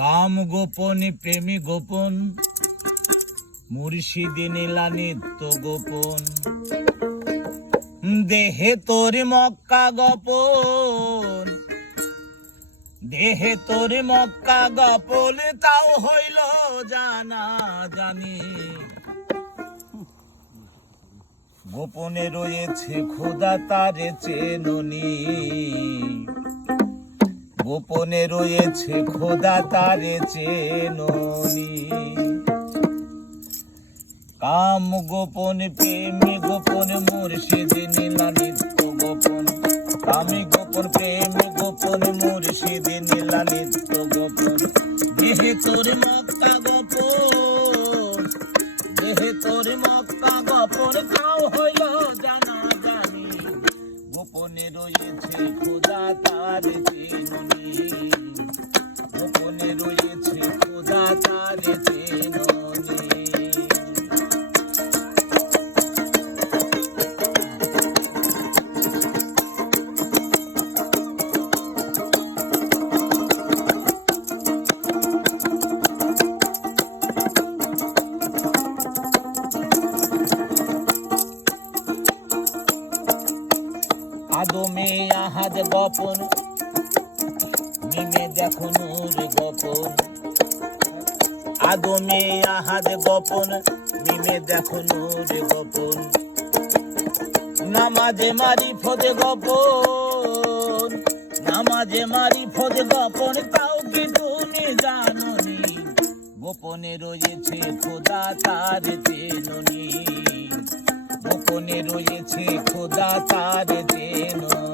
কাম গোপন প্রেমী গোপন, মুর্শিদি নীলা নিত্য গোপন। দেহে তোর মক্কা গোপন, দেহে তোর মক্কা গোপন, তাও হইল জানা জানি। গোপনে রয়েছে খোদা তারে চেননি, গোপনে রয়েছে খোদা তারে চেননি। কাম গোপন প্রেমী গোপন, মুর্শিদি নীলা নিত্য গোপন। কামি গোপন প্রেমী গোপন, মুর্শিদি নীলা নিত্য গোপন। দেহে তোর মক্কা গোপন, দেহে তোর মক্কা গোপন, তাও হইল জানা জানি। গোপনে রয়েছে খোদা তার চেননি, গোপনে রয়েছে খোদা তার চেননি। আদমে আহাদ গোপন, মিমে দেখো নূর গোপন। আদমে আহাদ গোপন, মিমে দেখো নূর গোপন। নামাজে মারি ফদে গোপন, নামাজে মারি ফদে গোপন, তাও কি তুমি জাননি। গোপনে রয়েছে খোদা তার চেননি, গোপনে রয়েছে খোদা তার চেননি।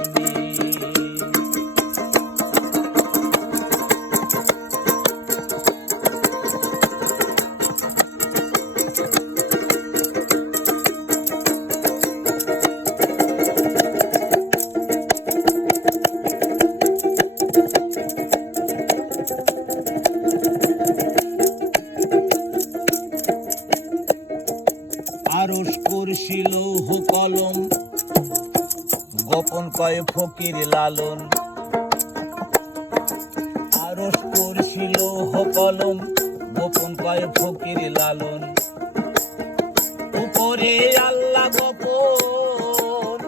আরশ কুরসি লৌহ কলম, গোপন কয় ফকির লালন। আরশ কুরসি লৌহ কলম, গোপন কয় ফকির লালন। উপরে আল্লাহ গোপন,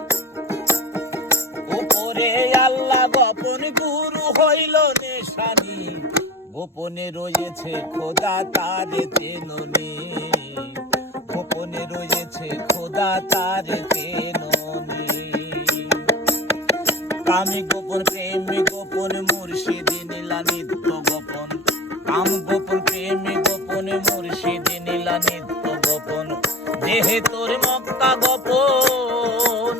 উপরে আল্লাহ গোপন, গুরু হইল নেশানি। গোপনে রয়েছে খোদা তার চেননি, গোপনে রয়েছে খোদা তার চেননি। কামি গোপন প্রেমী গোপন, মুর্শিদি নীলা নিত্য গোপন। কাম গোপন প্রেমী গোপন, মুর্শিদি নীলা নিত্য গোপন। দেহে তোর মক্কা গোপন,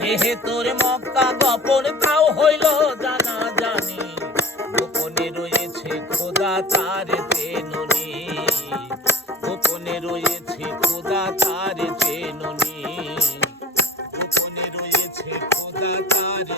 দেহে তোর মক্কা গোপন, তাও হইল জানা জানি। গোপনে রয়েছে খোদা তার চেননি, গোপনে রয়েছে খোদা তার চেননি, গোপনে রয়েছে খোদা তার